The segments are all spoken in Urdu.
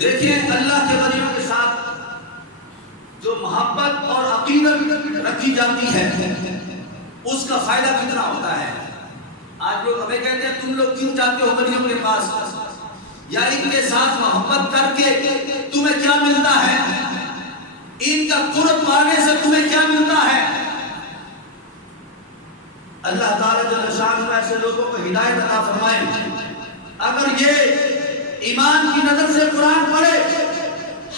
دیکھیں اللہ کے ولیوں کے ساتھ جو محبت اور عقیدت رکھی جاتی ہے اس کا فائدہ کتنا ہوتا ہے۔ آج لوگ ہمیں کہتے ہیں تم لوگ کیوں جاتے ہو ولیوں کے پاس، یا ان کے ساتھ محبت کر کے تمہیں کیا ملتا ہے، ان کا قرب پانے سے تمہیں کیا ملتا ہے۔ اللہ تعالیٰ جل شانہ ایسے لوگوں کو ہدایت عطا فرمائے۔ اگر یہ ایمان کی نظر سے قرآن پڑھے،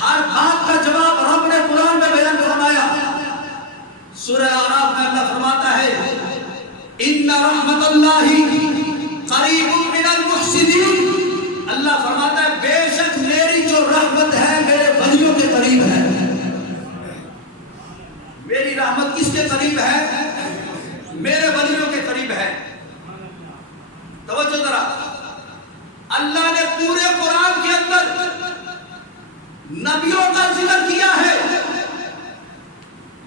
ہر بات کا جواب رب نے قرآن میں بیان فرمایا۔ سورہ اعراف میں اللہ فرماتا ہے ان رحمت اللہ قریب من المحسنین، اللہ فرماتا ہے بے شک میری جو رحمت ہے میرے ولیوں کے قریب ہے۔ میری رحمت کس کے قریب ہے؟ میرے ولیوں کے قریب ہے۔ توجہ ذرا، اللہ نے پورے قرآن کے اندر نبیوں کا ذکر کیا ہے،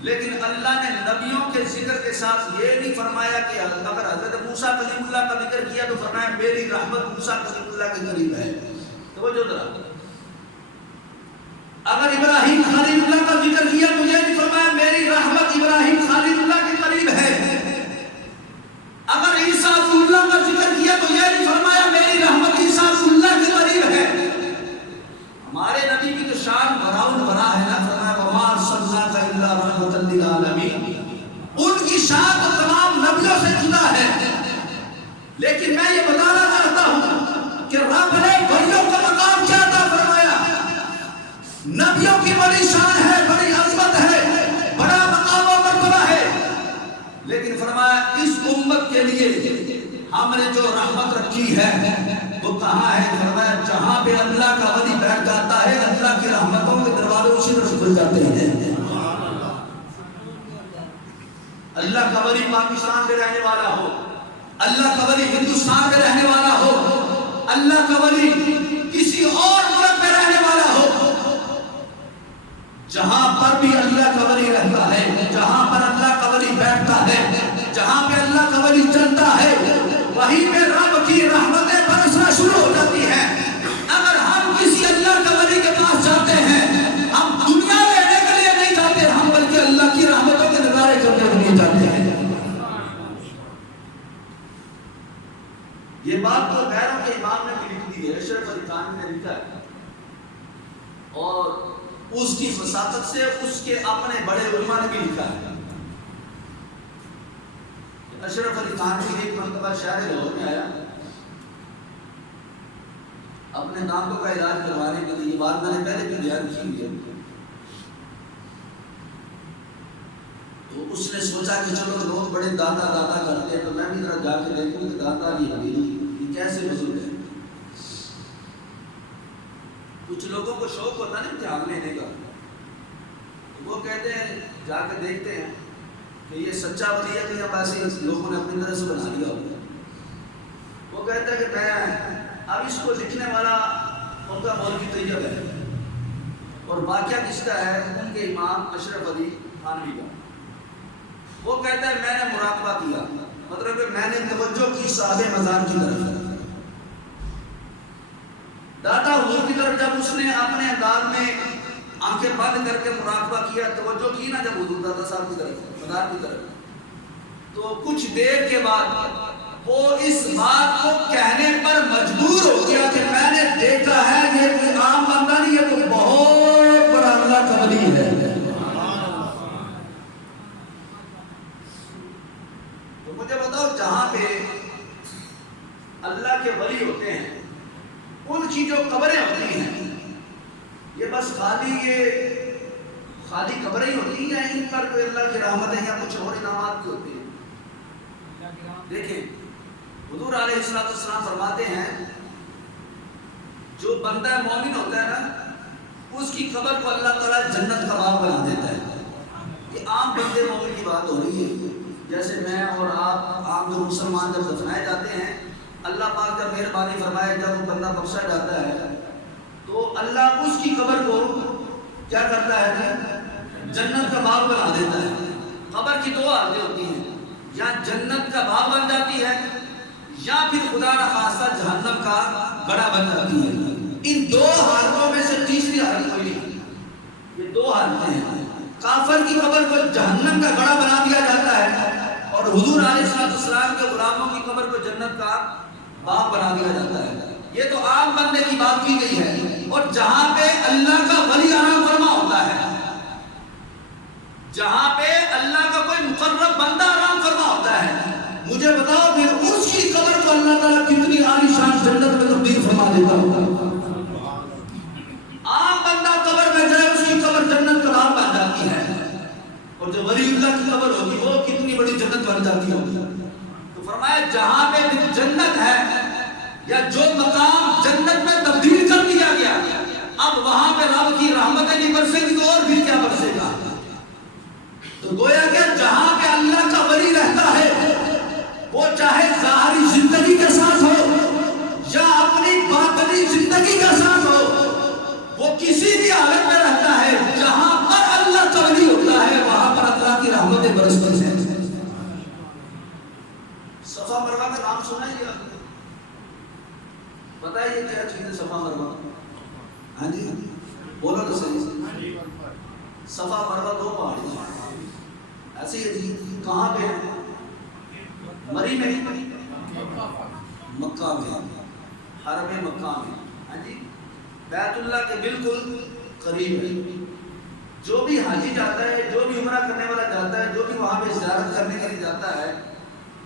لیکن اللہ نے نبیوں کے ذکر کے ساتھ یہ نہیں فرمایا کہ اگر حضرت موسیٰ کلیم اللہ کا ذکر کیا تو فرمایا میری رحمت موسیٰ کلیم اللہ کے قریب ہے۔ توجہ ذرا، اگر ابراہیم خلیل اللہ کا ذکر کیا تو یہ نہیں فرمایا میری رحمت ابراہیم خلیل اللہ کے قریب ہے۔ اگر عیسیٰ اللہ کا ذکر کیا تو یہ نہیں فرمایا میری رحمت عیسیٰ اللہ کے قریب ہے۔ ہمارے نبی کی تو شان براؤن برا ہے نا، فرمایا وما ارسلناک الا رحمۃ للعالمین۔ ان کی شان تو تمام نبیوں سے جدا ہے، لیکن میں یہ بتانا چاہتا ہوں کہ رب نے ولیوں کا مقام کیا عطا فرمایا۔ نبیوں کی بڑی شان ہے، بڑی عظمت ہے، بڑا مقام و مرتبہ ہے، لیکن فرمایا اس امت کے لیے ہم نے جو رحمت رکھی ہے وہ کہاں ہے؟ فرمایا جہاں پہ اللہ کا ولی بیٹھ جاتا ہے اللہ کی رحمتوں کے دروازے اسی طرف کھل جاتے ہیں۔ اللہ کا ولی پاکستان میں رہنے والا ہو، اللہ کا ولی ہندوستان میں رہنے والا ہو، اللہ کا ولی کسی اور ملک میں رہنے والا ہو، جہاں پر بھی اللہ کا ولی رہتا ہے، جہاں پر اللہ کا ولی بیٹھتا ہے، جہاں پہ اللہ کا ولی چلتا ہے، وہیں پہ رب کی رحمتیں برسنا شروع ہو جاتی ہیں۔ اگر ہم کسی اللہ کا ولی کے پاس جاتے ہیں، ہم دنیا لینے کے لیے نہیں جاتے، ہم بلکہ اللہ کی رحمتوں کے نظارے کرنے کے لیے جاتے ہیں۔ یہ بات تو غیروں کے امام نے بھی لکھ دی ہے، اشرف علی تھانوی نے لکھا ہے، اور اس کی وساطت سے اس کے اپنے بڑے علماء نے بھی لکھا ہے۔ اشرف علی تھانوی ایک مرتبہ شہر لاہور میں آیا اپنے دانتوں کا علاج کروانے کے لیے، یہ بات میں نے پہلے بھی بیان کی ہوئی ہے، تو اس نے سوچا کہ چلو لوگ بڑے داتا داتا کرتے ہیں تو میں بھی ذرا جا کے دیکھوں کہ داتا یہ کیسے بزرگ ہے۔ کچھ لوگوں کو شوق ہوتا ہے امتحان لینے کا، وہ کہتے ہیں جا کے دیکھتے ہیں کہ یہ سچا ولی ہے کہ یا ایسے لوگوں نے اپنی طرح سے بنا لیا ہوتا ہے۔ وہ کہتا ہے کہ میں اب اس کو لکھنے والا ان کا مولوی طیب ہے، اور واقعہ کس کا ہے؟ ان کے امام اشرف علی تھانوی کا۔ وہ کہتا ہے میں نے مراقبہ کیا، مطلب کہ میں نے توجہ کی صاحب مزار کی طرف، داتا حضور کی طرف جب اس نے اپنے انداز میں آنکھیں بند کر کے مراقبہ کیا، توجہ کی نا جب حضور داتا صاحب کی طرف، مزار کی طرف، تو کچھ دیر کے بعد وہ اس بات کو کہنے پر مجبور ہو گیا کہ میں نے دیکھا ہے یہ کوئی عام بندہ نہیں، یہ تو بہت بڑا اللہ کا ولی ہے۔ تو مجھے بتاؤ جہاں پہ اللہ کے ولی ہوتے ہیں ان کی جو قبریں ہوتی ہیں یہ بس خالی قبریں ہی ہوتی ہیں، یا ان پر کوئی اللہ کی رحمتیں یا کچھ اور انعامات بھی ہوتے ہیں؟ دیکھیں حضور علیہ السلام فرماتے ہیں جو بندہ مومن ہوتا ہے نا اس کی قبر کو اللہ تعالیٰ جنت کا باغ بنا دیتا ہے۔ یہ عام بندے مومن کی بات ہو رہی ہے، جیسے میں اور آپ عام جو مسلمان جب دفنائے جاتے ہیں اللہ پاک جب مہربانی فرمائے جب وہ بندہ بخشا جاتا ہے تو اللہ اس کی قبر کو کیا کرتا ہے؟ جنت کا باغ بنا دیتا ہے۔ قبر کی دو حالتیں ہوتی ہیں، یا جنت کا باغ بن جاتی ہے یا پھر خدا نخواستہ جہنم کا گڑھا بن جاتی ہے۔ ان دو حالتوں میں سے دو حالتیں ہیں، کافر کی قبر کو جہنم کا گڑھا بنا دیا جاتا ہے اور حضور علیہ السلام کے غلاموں کی قبر کو جنت کا باغ بنا دیا جاتا ہے۔ یہ تو عام بندے کی بات کی گئی ہے، اور جہاں پہ اللہ کا ولی آرام فرما ہوتا ہے، جہاں پہ اللہ کا کوئی مقرب بندہ آرام فرما ہوتا ہے، مجھے بتاؤ پھر اس کی قبر کو اللہ تعالیٰ کتنی عالی شان جنت میں تبدیل فرما دیتا ہوگا۔ عام بندہ قبر میں جائے اس کی قبر جنت کا باغ بن جاتی ہے، اور جو ولی اللہ کی قبر ہوگی وہ کتنی بڑی جنت بن جاتی ہوگی۔ تو فرمایا جہاں پہ جنت ہے یا جو مقام جنت میں تبدیل کر دیا گیا، اب وہاں پہ رب کی رحمتیں نہیں برسے گی تو اور بھی کیا برسے گا۔ تو گویا کہ جہاں پہ اللہ کا ولی رہتا ہے وہ چاہے ظاہری زندگی کے ساتھ ہو یا اپنی باطنی زندگی کے ساتھ ہو، وہ کسی بھی حالت میں رہتا ہے، جہاں پر اللہ کا ولی ہوتا ہے وہاں پر اللہ کی رحمتیں برستی ہیں۔ صفا مروہ کا نام سنا ہے؟ پتہ ہے یہ کیا چیز ہے صفا مروہ؟ ہاں جی بولو تو صحیح۔ صفا مروہ دو پہاڑی ایسے ہی جی، کہاں پہ مری میں مکہ میں، حرم مکہ میں، ہاں جی بیت اللہ کے بالکل قریب ہے۔ جو بھی حاجی جاتا ہے، جو بھی عمرہ کرنے والا جاتا ہے، جو بھی وہاں پہ زیارت کرنے کے لیے جاتا ہے،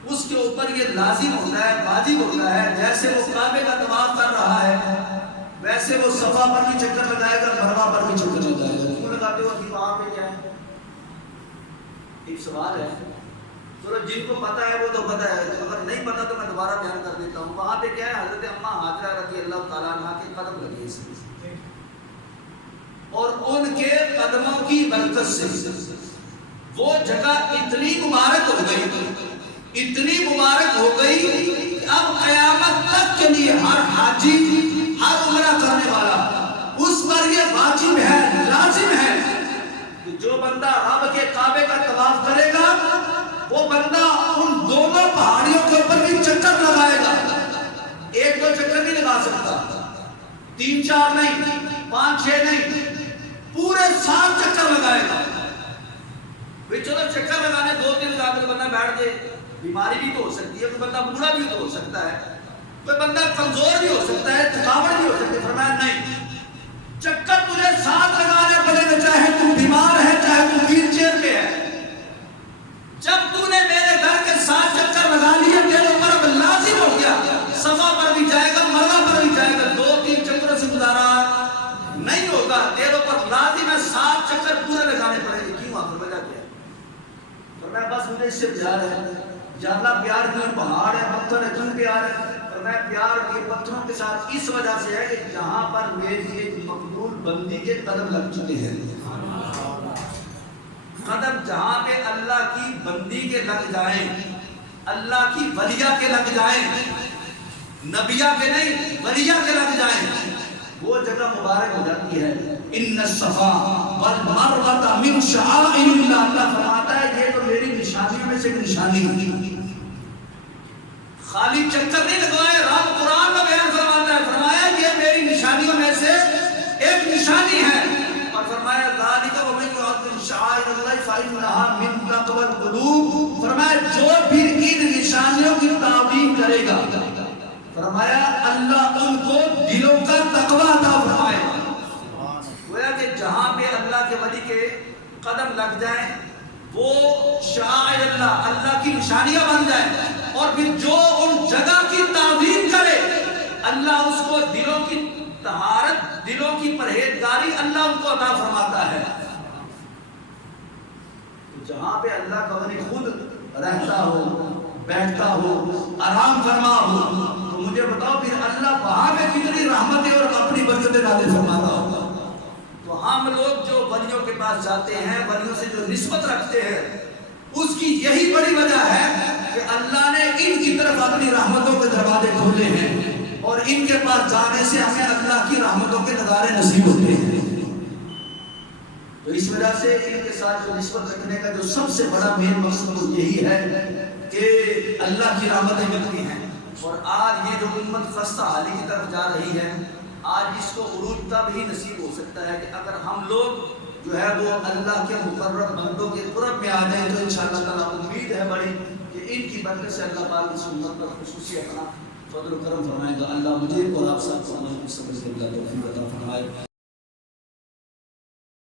اس کے اوپر یہ لازم ہوتا ہے، واجب ہوتا ہے، جیسے وہ کعبے کا طواف کر رہا ہے ویسے وہ صفا پر بھی چکر لگائے گا، مروہ پر بھی چکر لگائے گا۔ کیوں لگاتے ہو کہ وہاں پہ کیا ہے؟ ایک سوال ہے، چلو جن کو پتہ ہے وہ تو پتہ ہے، اگر نہیں پتہ تو میں دوبارہ بیان کر دیتا ہوں۔ وہاں پہ کیا ہے؟ حضرت اماں ہاجرہ رضی اللہ تعالیٰ عنہ کے قدم لگے ہیں، اور ان کے قدموں کی برکت سے وہ جگہ اتنی مبارک ہو گئی، اتنی مبارک ہو گئی کہ اب قیامت تک کے لیے ہر حاجی، ہر عمرہ کرنے والا اس پر یہ واجب ہے، لازم ہے کہ جو بندہ رب کے کعبے کا طواف کرے گا وہ بندہ ان دونوں پہاڑیوں کے اوپر بھی چکر لگائے گا۔ ایک دو چکر نہیں لگا سکتا، 3 4 نہیں، 5 6 نہیں، پورے 7 چکر لگائے گا۔ بھئی چلو چکر لگانے 2 3 لگا کے بندہ بیٹھ جائے، بیماری بھی تو ہو سکتی ہے، کوئی بندہ بوڑھا بھی تو ہو سکتا ہے، کوئی بندہ کمزور بھی ہو سکتا ہے، تھکاوٹ بھی ہو سکتی ہے۔ فرمایا نہیں، چکر تجھے 7 لگانے پڑے گا، چاہے تو بیمار ہے، چاہے تو ویل چیئر پہ ہے۔ جب تو نے میرے گھر کے 7 چکر لگا لیے، تیرے اوپر اب لازم ہو گیا، صفا پر بھی جائے گا، مروہ پر بھی جائے گا، 2 3 چکروں سے گزارا نہیں ہوگا، تیرے اوپر لازم ہے 7 چکر پورے لگانے پڑیں گے۔ کیوں؟ آخر وجہ کیا ہے؟ فرمایا بس مجھے اس سے پیار ہے۔ یا اللہ پیار کیوں؟ پہاڑ ہے، پتھر ہے، کیوں پیار ہے؟ فرمایا پیار کے پتھروں کے ساتھ اس وجہ سے ہے کہ جہاں پر میری ایک مقبول بندی کے قدم لگ چکے ہیں، قدم جہاں پہ اللہ کی بندی کے لگ جائیں، اللہ کی ولیہ کے لگ جائیں، نبیہ کے نہیں ولیہ کے لگ جائیں، وہ جگہ مبارک ہو جاتی ہے۔ ان الصفا والمروہ من شعائر اللہ، اللہ فرماتا ہے یہ تو میری نشانیوں میں سے ایک نشانی ہے۔ خالی چکر نہیں لگوائے، رب قرآن میں بیان فرماتا ہے، فرمایا یہ میری نشانیوں میں سے ایک نشانی ہے، اور فرمایا ذالک ومن یعظم شعائر اللہ فإنہا من تقوی القلوب، فرمایا جو بھی ان نشانیوں کی تعظیم کرے گا، فرمایا اللہ ان کو دلوں کا تقوی عطا فرمائے گا۔ گویا کہ جہاں پہ اللہ کے ولی کے قدم لگ جائیں وہ شعائر اللہ، اللہ کی نشانیاں بن جائیں، اور پھر جو ان جگہ کی تعظیم کرے اللہ اس کو دلوں کی طہارت، دلوں کی پرہیزگاری اللہ ان کو عطا فرماتا ہے۔ جہاں پہ اللہ کا ولی خود رہتا ہو، بیٹھتا ہو، آرام فرما ہو، تو مجھے بتاؤ پھر اللہ وہاں پہ کتنی رحمتیں اور اپنی برکتیں نازل فرماتا ہوگا۔ تو ہم لوگ جو ولیوں کے پاس جاتے ہیں، ولیوں سے جو نسبت رکھتے ہیں، اس کی یہی بڑی وجہ ہے کہ اللہ نے ان کی طرف اپنی رحمتوں کے دروازے کھولے ہیں، اور ان کے پاس جانے سے ہمیں اللہ کی رحمتوں کے نظارے نصیب ہوتے ہیں۔ تو اس وجہ سے ان کے ساتھ جو نسبت رکھنے کا جو سب سے بڑا مین مقصد یہی ہے کہ اللہ کی رحمتیں ملتی ہیں۔ اور آج یہ جو امت خستہ حالی کی طرف جا رہی ہے، آج اس کو عروج تب ہی نصیب ہو سکتا ہے کہ اگر ہم لوگ جو ہے وہ اللہ کے مقرر بندوں کے قرب میں آ جائیں تو انشاءاللہ تعالیٰ امید ہے بڑی کہ ان کی برکت سے اللہ پاک اس امت پر خصوصی اپنا فضل و کرم فرمائے گا. اللہ مجھے اور آپ سب کو عمل کی سمجھ سے اللہ توفیق عطا فرمائے.